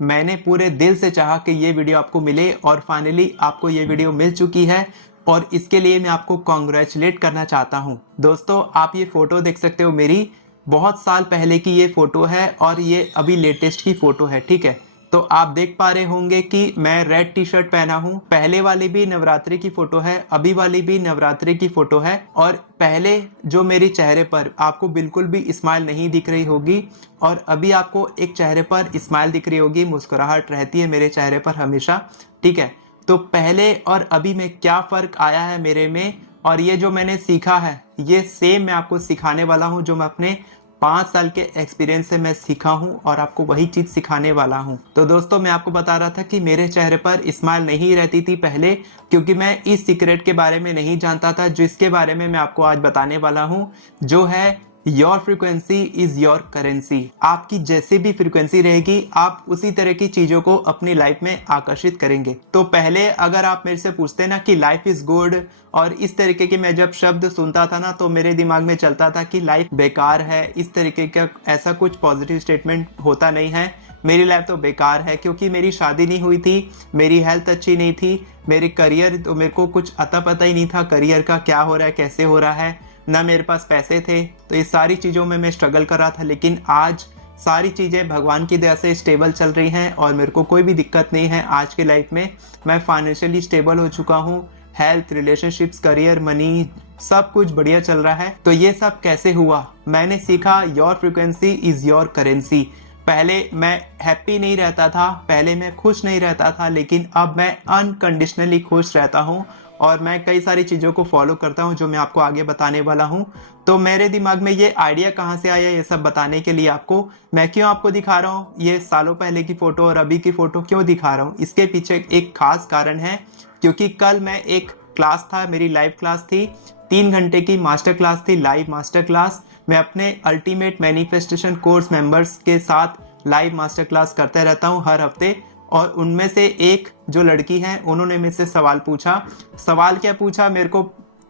मैंने पूरे दिल से चाहा कि ये वीडियो आपको मिले और फाइनली आपको ये वीडियो मिल चुकी है और इसके लिए मैं आपको कॉन्ग्रेचुलेट करना चाहता हूँ। दोस्तों, आप ये फोटो देख सकते हो, मेरी बहुत साल पहले की ये फोटो है और ये अभी लेटेस्ट की फोटो है। ठीक है, तो आप देख पा रहे होंगे कि मैं रेड टी शर्ट पहना हूँ। पहले वाली भी नवरात्रि की फोटो है, अभी वाली भी नवरात्रि की फोटो है। और पहले जो मेरे चेहरे पर आपको बिल्कुल भी स्माइल नहीं दिख रही होगी और अभी आपको एक चेहरे पर स्माइल दिख रही होगी, मुस्कुराहट रहती है मेरे चेहरे पर हमेशा। ठीक है, तो पहले और अभी में क्या फर्क आया है मेरे में, और ये जो मैंने सीखा है ये सेम मैं आपको सिखाने वाला हूँ, जो मैं अपने 5 साल के एक्सपीरियंस से मैं सीखा हूँ और आपको वही चीज सिखाने वाला हूँ। तो दोस्तों, मैं आपको बता रहा था कि मेरे चेहरे पर स्माइल नहीं रहती थी पहले, क्योंकि मैं इस सीक्रेट के बारे में नहीं जानता था जिसके बारे में मैं आपको आज बताने वाला हूँ, जो है your frequency is your currency. आपकी जैसे भी फ्रीक्वेंसी रहेगी आप उसी तरह की चीजों को अपनी लाइफ में आकर्षित करेंगे। तो पहले अगर आप मेरे से पूछते ना कि लाइफ इज गुड और इस तरीके के मैं जब शब्द सुनता था ना, तो मेरे दिमाग में चलता था कि लाइफ बेकार है, इस तरीके का ऐसा कुछ पॉजिटिव स्टेटमेंट होता नहीं है। मेरी लाइफ तो बेकार है क्योंकि मेरी शादी नहीं हुई थी, मेरी हेल्थ अच्छी नहीं थी, मेरी करियर तो मेरे को कुछ अता पता ही नहीं था करियर का क्या हो रहा है, कैसे हो रहा है, ना मेरे पास पैसे थे। तो ये सारी चीज़ों में मैं स्ट्रगल कर रहा था, लेकिन आज सारी चीज़ें भगवान की दया से स्टेबल चल रही हैं और मेरे को कोई भी दिक्कत नहीं है आज के लाइफ में। मैं फाइनेंशियली स्टेबल हो चुका हूँ, हेल्थ, रिलेशनशिप्स, करियर, मनी सब कुछ बढ़िया चल रहा है। तो ये सब कैसे हुआ? मैंने सीखा your frequency is your currency. पहले मैं हैप्पी नहीं रहता था, पहले मैं खुश नहीं रहता था, लेकिन अब मैं अनकंडीशनली खुश रहता हूँ और मैं कई सारी चीज़ों को फॉलो करता हूँ जो मैं आपको आगे बताने वाला हूँ। तो मेरे दिमाग में ये आइडिया कहाँ से आया ये सब बताने के लिए आपको, मैं क्यों आपको दिखा रहा हूँ ये सालों पहले की फ़ोटो और अभी की फ़ोटो क्यों दिखा रहा हूँ, इसके पीछे एक खास कारण है। क्योंकि कल मैं एक क्लास था, मेरी लाइव क्लास थी, 3 घंटे की मास्टर क्लास थी, लाइव मास्टर क्लास। मैं अपने अल्टीमेट मैनिफेस्टेशन कोर्स मेंबर्स के साथ लाइव मास्टर क्लास करते रहता हूँ हर हफ्ते। और उनमें से एक जो लड़की है उन्होंने मेरे से सवाल पूछा। सवाल क्या पूछा, मेरे को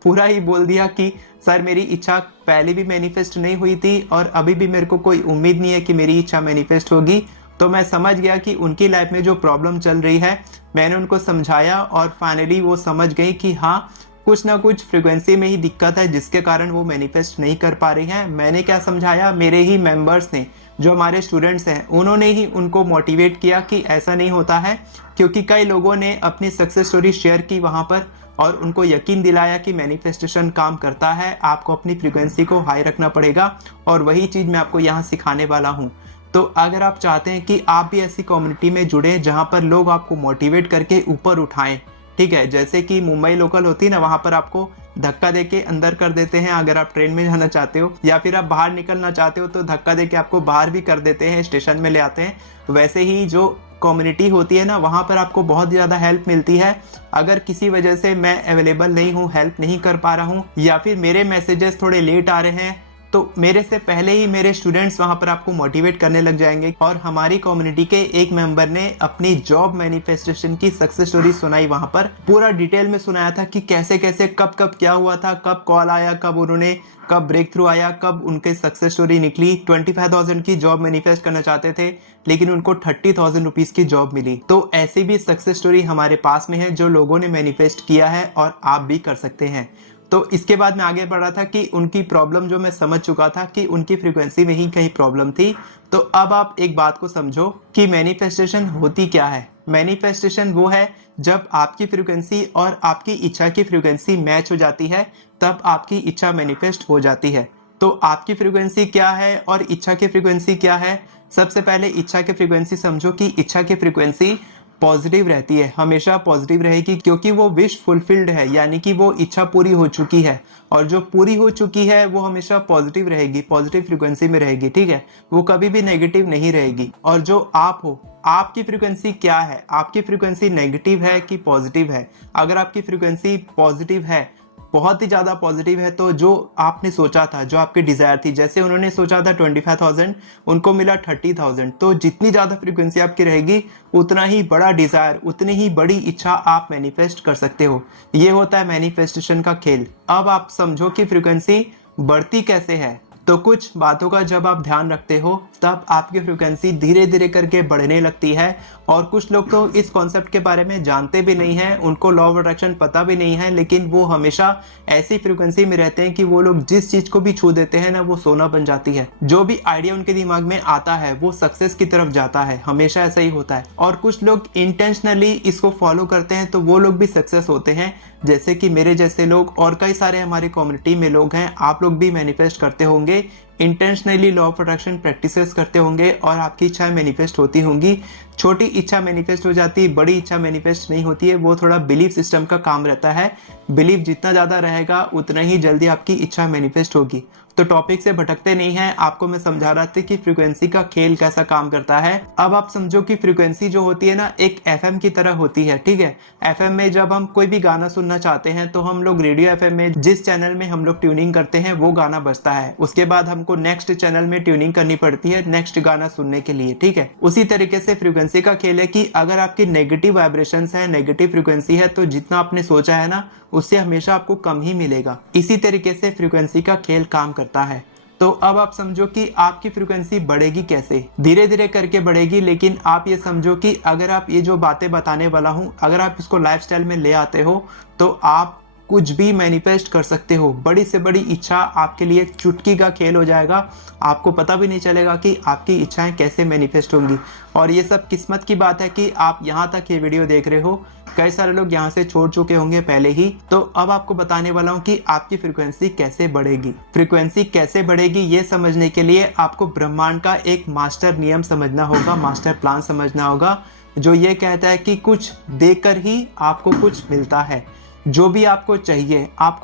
पूरा ही बोल दिया कि सर मेरी इच्छा पहले भी मैनिफेस्ट नहीं हुई थी और अभी भी मेरे को कोई उम्मीद नहीं है कि मेरी इच्छा मैनिफेस्ट होगी। तो मैं समझ गया कि उनकी लाइफ में जो प्रॉब्लम चल रही है, मैंने उनको समझाया और फाइनली वो समझ गई कि हाँ, कुछ ना कुछ फ्रिक्वेंसी में ही दिक्कत है जिसके कारण वो मैनिफेस्ट नहीं कर पा रही हैं। मैंने क्या समझाया, मेरे ही मेंबर्स ने, जो हमारे स्टूडेंट्स हैं, उन्होंने ही उनको मोटिवेट किया कि ऐसा नहीं होता है। क्योंकि कई लोगों ने अपनी सक्सेस स्टोरी शेयर की वहाँ पर और उनको यकीन दिलाया कि मैनिफेस्टेशन काम करता है, आपको अपनी फ्रिक्वेंसी को हाई रखना पड़ेगा। और वही चीज़ मैं आपको यहाँ सिखाने वाला हूँ। तो अगर आप चाहते हैं कि आप भी ऐसी कम्युनिटी में जुड़े जहाँ पर लोग आपको मोटिवेट करके ऊपर उठाएं, ठीक है, जैसे कि मुंबई लोकल होती है ना, वहाँ पर आपको धक्का देके अंदर कर देते हैं अगर आप ट्रेन में जाना चाहते हो, या फिर आप बाहर निकलना चाहते हो तो धक्का देके आपको बाहर भी कर देते हैं, स्टेशन में ले आते हैं। वैसे ही जो कम्युनिटी होती है ना, वहाँ पर आपको बहुत ज़्यादा हेल्प मिलती है। अगर किसी वजह से मैं अवेलेबल नहीं हूँ, हेल्प नहीं कर पा रहा हूँ, या फिर मेरे मैसेजेस थोड़े लेट आ रहे हैं, तो मेरे से पहले ही मेरे स्टूडेंट्स वहां पर आपको मोटिवेट करने लग जाएंगे। और हमारी कम्युनिटी के एक मेंबर ने अपनी जॉब मैनिफेस्टेशन की सक्सेस स्टोरी सुनाई, वहां पर पूरा डिटेल में सुनाया था कि कैसे कैसे कब कब क्या हुआ था, कब कॉल आया, कब ब्रेक थ्रू आया, कब उनके सक्सेस स्टोरी निकली। 25,000 की जॉब मैनिफेस्ट करना चाहते थे लेकिन उनको 30,000 रुपीज की जॉब मिली। तो ऐसी भी सक्सेस स्टोरी हमारे पास में है जो लोगों ने मैनिफेस्ट किया है और आप भी कर सकते हैं। तो इसके बाद मैं आगे बढ़ा था कि उनकी प्रॉब्लम जो मैं समझ चुका था कि उनकी फ्रीक्वेंसी में ही कहीं प्रॉब्लम थी। तो अब आप एक बात को समझो कि मैनिफेस्टेशन होती क्या है। मैनिफेस्टेशन वो है जब आपकी फ्रीक्वेंसी और आपकी इच्छा की फ्रीक्वेंसी मैच हो जाती है, तब आपकी इच्छा मैनिफेस्ट हो जाती है। तो आपकी फ्रीक्वेंसी क्या है और इच्छा की फ्रीक्वेंसी क्या है? सबसे पहले इच्छा की फ्रीक्वेंसी समझो कि इच्छा की फ्रीक्वेंसी पॉजिटिव रहती है, हमेशा पॉजिटिव रहेगी, क्योंकि वो विश फुलफिल्ड है, यानी कि वो इच्छा पूरी हो चुकी है। और जो पूरी हो चुकी है वो हमेशा पॉजिटिव रहेगी, पॉजिटिव फ्रीक्वेंसी में रहेगी, ठीक है, वो कभी भी नेगेटिव नहीं रहेगी। और जो आप हो, आपकी फ्रीक्वेंसी क्या है? आपकी फ्रीक्वेंसी नेगेटिव है कि पॉजिटिव है? अगर आपकी फ्रीक्वेंसी पॉजिटिव है, बहुत ही ज्यादा पॉजिटिव है, तो जो आपने सोचा था, जो आपकी डिजायर थी, जैसे उन्होंने सोचा था 25,000, उनको मिला 30,000, तो जितनी ज्यादा फ्रीक्वेंसी आपकी रहेगी उतना ही बड़ा डिजायर, उतनी ही बड़ी इच्छा आप मैनिफेस्ट कर सकते हो। ये होता है मैनिफेस्टेशन का खेल। अब आप समझो कि फ्रीक्वेंसी बढ़ती कैसे है। तो कुछ बातों का जब आप ध्यान रखते हो, तब आपकी फ्रीक्वेंसी धीरे धीरे करके बढ़ने लगती है। और कुछ लोग तो इस कॉन्सेप्ट के बारे में जानते भी नहीं हैं, उनको लॉ ऑफ अट्रैक्शन पता भी नहीं है, लेकिन वो हमेशा ऐसी फ्रीक्वेंसी में रहते हैं कि वो लोग जिस चीज को भी छू देते हैं ना, वो सोना बन जाती है। जो भी आइडिया उनके दिमाग में आता है वो सक्सेस की तरफ जाता है, हमेशा ऐसा ही होता है। और कुछ लोग इंटेंशनली इसको फॉलो करते हैं तो वो लोग भी सक्सेस होते हैं, जैसे कि मेरे जैसे लोग और कई सारे हमारी कम्युनिटी में लोग हैं। आप लोग भी मैनिफेस्ट करते होंगे, intentionally law of attraction practices करते होंगे और आपकी इच्छाएं मैनिफेस्ट होती होंगी। छोटी इच्छा मैनिफेस्ट हो जाती है, बड़ी इच्छा मैनिफेस्ट नहीं होती है। वो थोड़ा बिलीफ सिस्टम का काम रहता है। बिलीफ जितना ज़्यादा रहेगा उतना ही जल्दी आपकी इच्छा मैनिफेस्ट होगी। तो टॉपिक से भटकते नहीं हैं, आपको मैं समझा रहा था कि फ्रीक्वेंसी का खेल कैसा काम करता है। अब आप समझो कि फ्रीक्वेंसी जो होती है ना, एक एफएम की तरह होती है, ठीक है। एफएम में जब हम कोई भी गाना सुनना चाहते हैं तो हम लोग रेडियो एफएम में जिस चैनल में हम लोग ट्यूनिंग करते हैं वो गाना बजता है, उसके बाद हमको नेक्स्ट चैनल में ट्यूनिंग करनी पड़ती है नेक्स्ट गाना सुनने के लिए, ठीक है। उसी तरीके से फ्रीक्वेंसी का खेल है कि अगर आपकी नेगेटिव वाइब्रेशंस है, नेगेटिव फ्रीक्वेंसी है, तो जितना आपने सोचा है ना उससे हमेशा आपको कम ही मिलेगा। इसी तरीके से फ्रीक्वेंसी का खेल काम करता है। तो अब आप समझो कि आपकी फ्रीक्वेंसी बढ़ेगी कैसे, धीरे धीरे करके बढ़ेगी। लेकिन आप ये समझो कि अगर आप ये जो बातें बताने वाला हूं, अगर आप इसको लाइफस्टाइल में ले आते हो तो आप कुछ भी मैनिफेस्ट कर सकते हो। बड़ी से बड़ी इच्छा आपके लिए चुटकी का खेल हो जाएगा, आपको पता भी नहीं चलेगा कि आपकी इच्छाएं कैसे मैनिफेस्ट होंगी। और ये सब किस्मत की बात है कि आप यहाँ तक ये वीडियो देख रहे हो। कई सारे लोग यहाँ से छोड़ चुके होंगे पहले ही। तो अब आपको बताने वाला हूँ कि आपकी फ्रीक्वेंसी कैसे बढ़ेगी। फ्रीक्वेंसी कैसे बढ़ेगी ये समझने के लिए आपको ब्रह्मांड का एक मास्टर नियम समझना होगा, मास्टर प्लान समझना होगा, जो ये कहता है कि कुछ देकर ही आपको कुछ मिलता है। जो भी आपको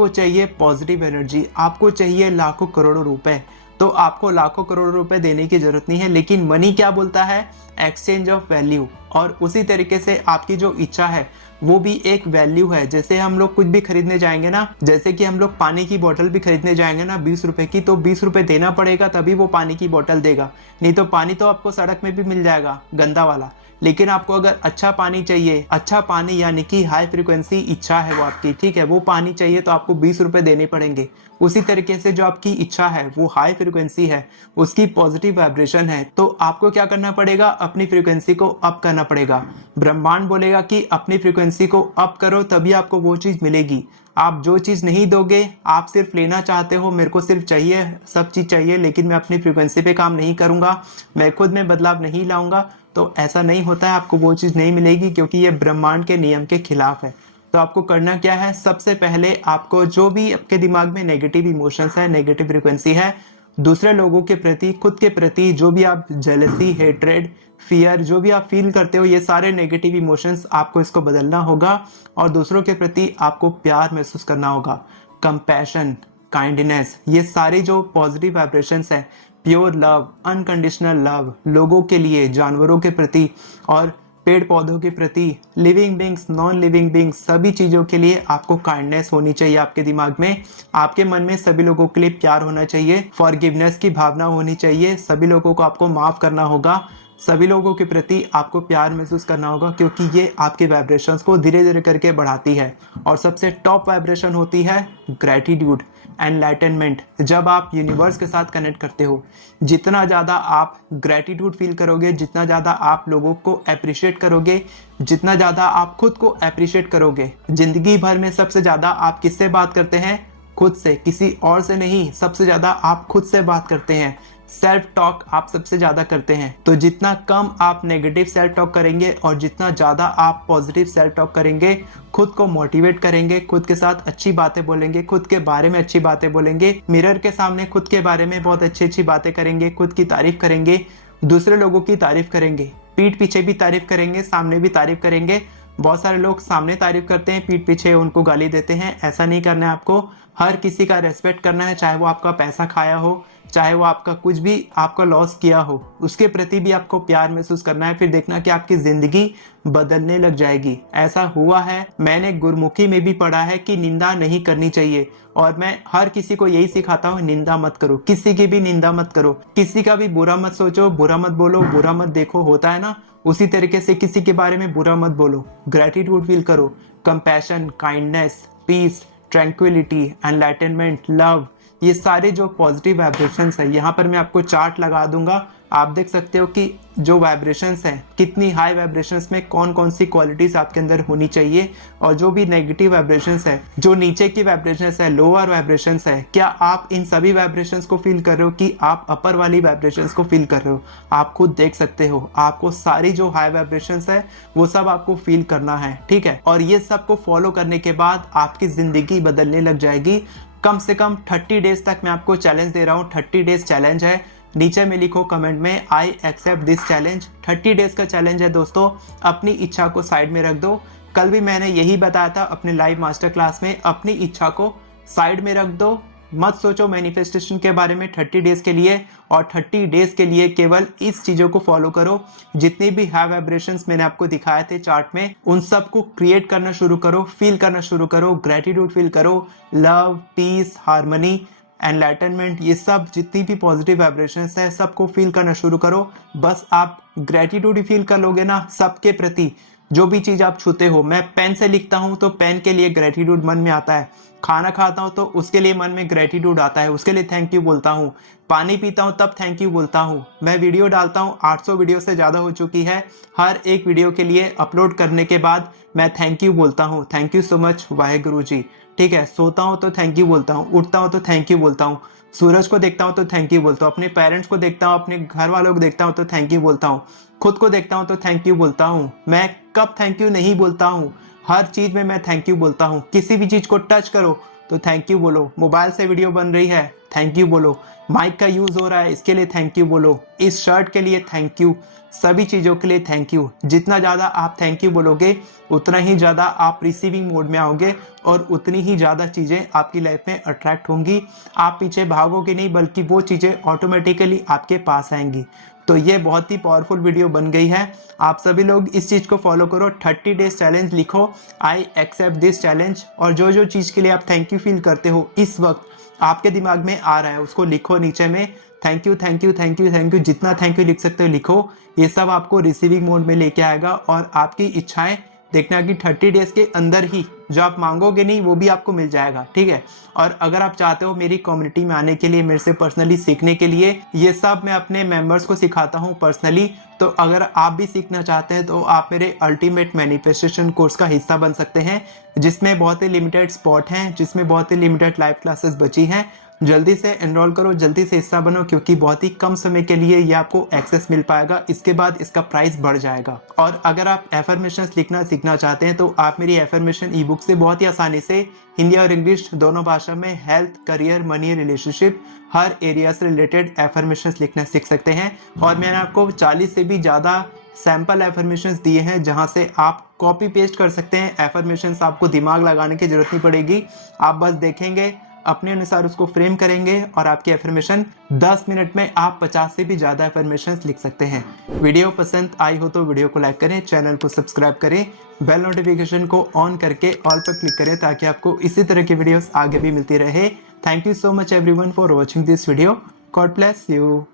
चाहिए पॉजिटिव एनर्जी, आपको चाहिए लाखों करोड़ों रुपए, तो आपको लाखों करोड़ों रुपए देने की जरूरत नहीं है। लेकिन मनी क्या बोलता है? Exchange of value. और उसी तरीके से आपकी जो इच्छा है वो भी एक वैल्यू है। जैसे हम लोग कुछ भी खरीदने जाएंगे ना, जैसे कि हम लोग पानी की बोतल भी खरीदने जाएंगे ना 20 रुपए की, तो 20 रुपए देना पड़ेगा तभी वो पानी की बोतल देगा। नहीं तो पानी तो आपको सड़क में भी मिल जाएगा गंदा वाला। लेकिन आपको अगर अच्छा पानी चाहिए, अच्छा पानी यानी कि हाई फ्रीक्वेंसी इच्छा है वो आपकी, ठीक है, वो पानी चाहिए तो आपको 20 रुपए देने पड़ेंगे। उसी तरीके से जो आपकी इच्छा है वो हाई फ्रीक्वेंसी है, उसकी पॉजिटिव वाइब्रेशन है, तो आपको क्या करना पड़ेगा? अपनी फ्रीक्वेंसी को अप करना पड़ेगा। ब्रह्मांड बोलेगा कि अपनी फ्रीक्वेंसी को अप करो तभी आपको वो चीज मिलेगी। आप जो चीज नहीं दोगे, आप सिर्फ लेना चाहते हो, मेरे को सिर्फ चाहिए, सब चीज चाहिए, लेकिन मैं अपनी फ्रीक्वेंसी पे काम नहीं करूंगा, मैं खुद में बदलाव नहीं लाऊंगा, तो ऐसा नहीं होता है, आपको वो चीज नहीं मिलेगी, क्योंकि ये ब्रह्मांड के नियम के खिलाफ है। तो आपको करना क्या है? सबसे पहले आपको जो भी आपके दिमाग में नेगेटिव इमोशंस है, नेगेटिव फ्रीक्वेंसी है, दूसरे लोगों के प्रति, खुद के प्रति, जो भी आप जेलसी, हेट्रेड, फियर, जो भी आप फील करते हो, ये सारे नेगेटिव इमोशंस आपको इसको बदलना होगा। और दूसरों के प्रति आपको प्यार महसूस करना होगा, कंपैशन, काइंडनेस, ये सारी जो पॉजिटिव वाइब्रेशंस है, प्योर लव, अनकंडीशनल लव, लोगों के लिए, जानवरों के प्रति और पेड़ पौधों के प्रति, living beings, non living beings, सभी चीजों के लिए आपको काइंडनेस होनी चाहिए आपके दिमाग में। आपके मन में सभी लोगों के लिए प्यार होना चाहिए, फॉरगिवनेस की भावना होनी चाहिए, सभी लोगों को आपको माफ करना होगा, सभी लोगों के प्रति आपको प्यार महसूस करना होगा, क्योंकि ये आपके वाइब्रेशंस को धीरे धीरे करके बढ़ाती है। और सबसे टॉप वाइब्रेशन होती है ग्रैटिट्यूड, एनलाइटनमेंट। जब आप यूनिवर्स के साथ कनेक्ट करते हो, जितना ज़्यादा आप ग्रैटिट्यूड फील करोगे, जितना ज़्यादा आप लोगों को अप्रिशिएट करोगे, जितना ज़्यादा आप खुद को अप्रिशिएट करोगे, जिंदगी भर में सबसे ज़्यादा आप किससे बात करते हैं? खुद से, किसी और से नहीं। सबसे ज़्यादा आप खुद से बात करते हैं, सेल्फ टॉक आप सबसे ज्यादा करते हैं। तो जितना कम आप नेगेटिव सेल्फ टॉक करेंगे और जितना ज्यादा आप पॉजिटिव सेल्फ टॉक करेंगे, खुद को मोटिवेट करेंगे, खुद के साथ अच्छी बातें बोलेंगे, खुद के बारे में अच्छी बातें बोलेंगे, मिरर के सामने खुद के बारे में बहुत अच्छी अच्छी बातें करेंगे, खुद की तारीफ करेंगे, दूसरे लोगों की तारीफ करेंगे, पीठ पीछे भी तारीफ करेंगे, सामने भी तारीफ करेंगे। बहुत सारे लोग सामने तारीफ करते हैं, पीठ पीछे उनको गाली देते हैं। ऐसा नहीं करना है आपको। हर किसी का रेस्पेक्ट करना है, चाहे वो आपका पैसा खाया हो, चाहे वो आपका कुछ भी आपका लॉस किया हो, उसके प्रति भी आपको प्यार महसूस करना है। फिर देखना कि आपकी जिंदगी बदलने लग जाएगी। ऐसा हुआ है, मैंने गुरमुखी में भी पढ़ा है कि निंदा नहीं करनी चाहिए। और मैं हर किसी को यही सिखाता हूँ, निंदा मत करो, किसी की भी निंदा मत करो, किसी का भी बुरा मत सोचो, बुरा मत बोलो, बुरा मत देखो, होता है ना, उसी तरीके से किसी के बारे में बुरा मत बोलो। ग्रेटिट्यूड फील करो, compassion, kindness, peace, tranquillity, enlightenment, love, ये सारे जो पॉजिटिव वाइब्रेशंस है, यहाँ पर मैं आपको चार्ट लगा दूंगा, आप देख सकते हो कि जो वाइब्रेशंस हैं, कितनी हाई वाइब्रेशंस में कौन कौन सी क्वालिटीज आपके अंदर होनी चाहिए, और जो भी नेगेटिव वाइब्रेशंस है, जो नीचे की वाइब्रेशंस है, लोअर वाइब्रेशंस है, क्या आप इन सभी वाइब्रेशंस को फील कर रहे हो कि आप अपर वाली वाइब्रेशंस को फील कर रहे हो। आप खुद देख सकते हो, आपको सारी जो हाई वाइब्रेशंस है वो सब आपको फील करना है, ठीक है। और ये सब को फॉलो करने के बाद आपकी जिंदगी बदलने लग जाएगी। कम से कम 30 डेज तक मैं आपको चैलेंज दे रहा हूँ। 30 डेज चैलेंज है, नीचे में लिखो कमेंट में I accept this challenge. 30 days का चैलेंज है दोस्तों, अपनी इच्छा को साइड में रख दो। कल भी मैंने यही बताया था अपने लाइव मास्टर क्लास में, अपनी इच्छा को साइड में रख दो, मत सोचो मैनिफेस्टेशन के बारे में 30 डेज के लिए। और 30 डेज के लिए केवल इस चीजों को फॉलो करो, जितनी भी हाई वाइब्रेशंस मैंने आपको दिखाए थे चार्ट में, उन सब को क्रिएट करना शुरू करो, फील करना शुरू करो, ग्रेटिट्यूड फील करो, लव, पीस, हार्मनी, एनलाइटनमेंट, ये सब जितनी भी पॉजिटिव वाइब्रेशंस है सबको फील करना शुरू करो। बस आप ग्रेटिट्यूड ही फील कर लोगे ना सबके प्रति, जो भी चीज आप छूते हो। मैं पेन से लिखता हूं तो पेन के लिए ग्रेटिट्यूड मन में आता है, खाना खाता हूं तो उसके लिए मन में ग्रेटिट्यूड आता है, उसके लिए थैंक यू बोलता हूं, पानी पीता हूं तब थैंक यू बोलता हूं, मैं वीडियो डालता हूं, 800 वीडियो से ज्यादा हो चुकी है, हर एक वीडियो के लिए अपलोड करने के बाद मैं थैंक यू बोलता हूं, thank you so much Waheguru ji, ठीक है। सोता हूं तो थैंक यू बोलता हूं, उठता हूं तो थैंक यू बोलता हूं, सूरज को देखता हूं तो थैंक यू बोलता हूं, अपने पेरेंट्स को देखता हूं, अपने घर वालों को देखता हूं तो थैंक यू बोलता हूं, खुद को देखता हूं तो थैंक यू बोलता हूं। मैं कब थैंक यू नहीं बोलता हूं, हर चीज में मैं थैंक यू बोलता हूं। किसी भी चीज को टच करो तो थैंक यू बोलो, मोबाइल से वीडियो बन रही है थैंक यू बोलो, माइक का यूज हो रहा है इसके लिए थैंक यू बोलो, इस शर्ट के लिए थैंक यू, सभी चीजों के लिए थैंक यू। जितना ज्यादा आप थैंक यू बोलोगे उतना ही ज्यादा आप रिसीविंग मोड में आओगे और उतनी ही ज्यादा चीजें आपकी लाइफ में अट्रैक्ट होंगी। आप पीछे भागोगे नहीं, बल्कि वो चीजें ऑटोमेटिकली आपके पास आएंगी। तो ये बहुत ही पावरफुल वीडियो बन गई है, आप सभी लोग इस चीज को फॉलो करो। 30 डेज चैलेंज लिखो, आई एक्सेप्ट दिस चैलेंज, और जो जो चीज के लिए आप थैंक यू फील करते हो इस वक्त आपके दिमाग में आ रहा है उसको लिखो नीचे में, thank you thank you thank you thank you, जितना थैंक यू लिख सकते हो लिखो। ये सब आपको रिसीविंग मोड में लेके आएगा और आपकी इच्छाएं देखना कि 30 डेज के अंदर ही जो आप मांगोगे नहीं वो भी आपको मिल जाएगा, ठीक है। और अगर आप चाहते हो मेरी कम्युनिटी में आने के लिए, मेरे से पर्सनली सीखने के लिए, ये सब मैं अपने मेंबर्स को सिखाता हूँ पर्सनली, तो अगर आप भी सीखना चाहते हैं तो आप मेरे अल्टीमेट मैनिफेस्टेशन कोर्स का हिस्सा बन सकते हैं, जिसमें बहुत ही लिमिटेड स्पॉट हैं, जिसमें बहुत ही लिमिटेड लाइव क्लासेस बची हैं। जल्दी से एनरोल करो, जल्दी से हिस्सा बनो, क्योंकि बहुत ही कम समय के लिए ये आपको एक्सेस मिल पाएगा, इसके बाद इसका प्राइस बढ़ जाएगा। और अगर आप एफर्मेशंस लिखना सीखना चाहते हैं तो आप मेरी एफर्मेशन ई बुक से बहुत ही आसानी से हिंदी और इंग्लिश दोनों भाषा में हेल्थ, करियर, मनी, रिलेशनशिप, हर एरिया से रिलेटेड एफर्मेशंस लिखना सीख सकते हैं। और मैंने आपको 40 से भी ज़्यादा सैम्पल एफर्मेशंस दिए हैं, जहां से आप कॉपी पेस्ट कर सकते हैं। एफर्मेशंस आपको दिमाग लगाने की जरूरत नहीं पड़ेगी, आप बस देखेंगे, अपने अनुसार उसको फ्रेम करेंगे और आपकी एफर्मेशन 10 मिनट में आप 50 से भी ज़्यादा एफर्मेशंस लिख सकते हैं। वीडियो पसंद आई हो तो वीडियो को लाइक करें, चैनल को सब्सक्राइब करें, बेल नोटिफिकेशन को ऑन करके ऑल पर क्लिक करें, ताकि आपको इसी तरह की वीडियोस आगे भी मिलती रहे। Thank you so much everyone for watching this video. God bless you.